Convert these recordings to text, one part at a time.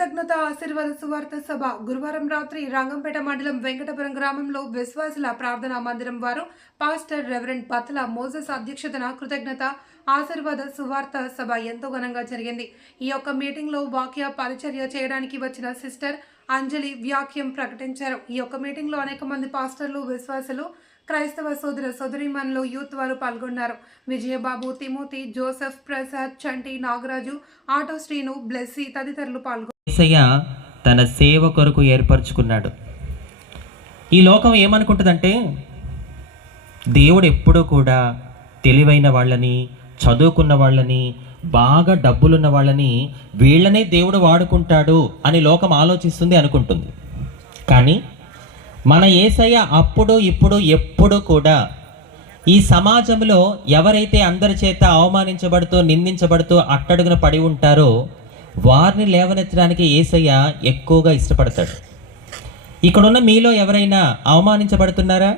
కృతజ్ఞత ఆశీర్వాద సువార్త సభ గురువారం రాత్రి రంగంపేట మండలం వెంకటపురం గ్రామంలో విశ్వాసుల ప్రార్థనా మందిరం వారు పాస్టర్ రెవరెండ్ పత్ల మోజెస్ అధ్యక్షతన కృతజ్ఞత ఆశీర్వాద సువార్త సభ ఎంతో ఘనంగా జరిగింది. ఈ యొక్క మీటింగ్ లో వాక్య పరిచర్య చేయడానికి వచ్చిన సిస్టర్ అంజలి వ్యాఖ్యం ప్రకటించారు. ఈ యొక్క మీటింగ్ లో అనేక మంది పాస్టర్లు, విశ్వాసులు, క్రైస్తవ సోదర సోదరీమణులు, యూత్ వారు పాల్గొన్నారు. విజయబాబు, తిమోతి, జోసెఫ్, ప్రసాద్, చంటి, నాగరాజు, ఆటో శ్రీను, బ్లెస్సీ తదితరులు పాల్గొన్నారు. యేసయ్య తన సేవ కొరకు ఏర్పరచుకున్నాడు. ఈ లోకం ఏమనుకుంటుందంటే దేవుడు ఎప్పుడూ కూడా తెలివైన వాళ్ళని, చదువుకున్న వాళ్ళని, బాగా డబ్బులున్న వాళ్ళని, వీళ్ళనే దేవుడు వాడుకుంటాడు అని లోకం ఆలోచిస్తుంది, అనుకుంటుంది. కానీ మన యేసయ్య అప్పుడు ఇప్పుడు ఎప్పుడు కూడా ఈ సమాజంలో ఎవరైతే అందరి చేత అవమానించబడుతూ, నిందించబడుతూ అట్టడుగున పడి ఉంటారో వారిని లేవనెత్తడానికి యేసయ్య ఎక్కువగా ఇష్టపడతాడు. ఇక్కడున్న మీలో ఎవరైనా అవమానించబడుతున్నారా?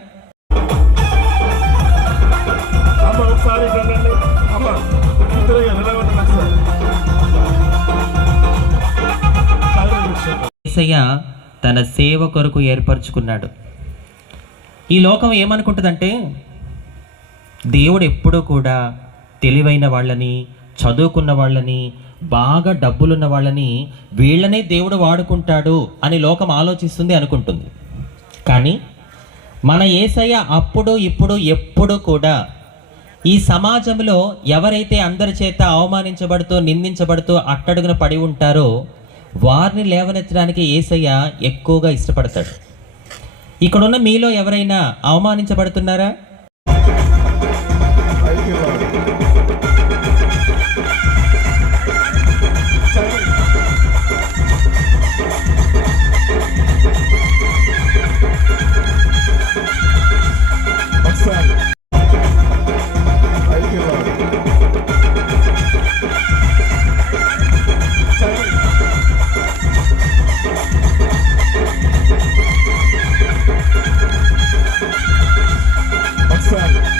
యేసయ్య తన సేవ కొరకు ఏర్పరచుకున్నాడు. ఈ లోకం ఏమనుకుంటుందంటే దేవుడు ఎప్పుడూ కూడా తెలివైన వాళ్ళని, చదువుకున్న వాళ్ళని, బాగా డబ్బులున్న వాళ్ళని, వీళ్ళనే దేవుడు వాడుకుంటాడు అని లోకం ఆలోచిస్తుంది, అనుకుంటుంది. కానీ మన యేసయ్య అప్పుడు ఇప్పుడు ఎప్పుడు కూడా ఈ సమాజంలో ఎవరైతే అందరి చేత అవమానించబడుతూ, నిందించబడుతూ అట్టడుగున పడి ఉంటారో వారిని లేవనెత్తడానికి యేసయ్య ఎక్కువగా ఇష్టపడతాడు. ఇక్కడున్న మీలో ఎవరైనా అవమానించబడుతున్నారా?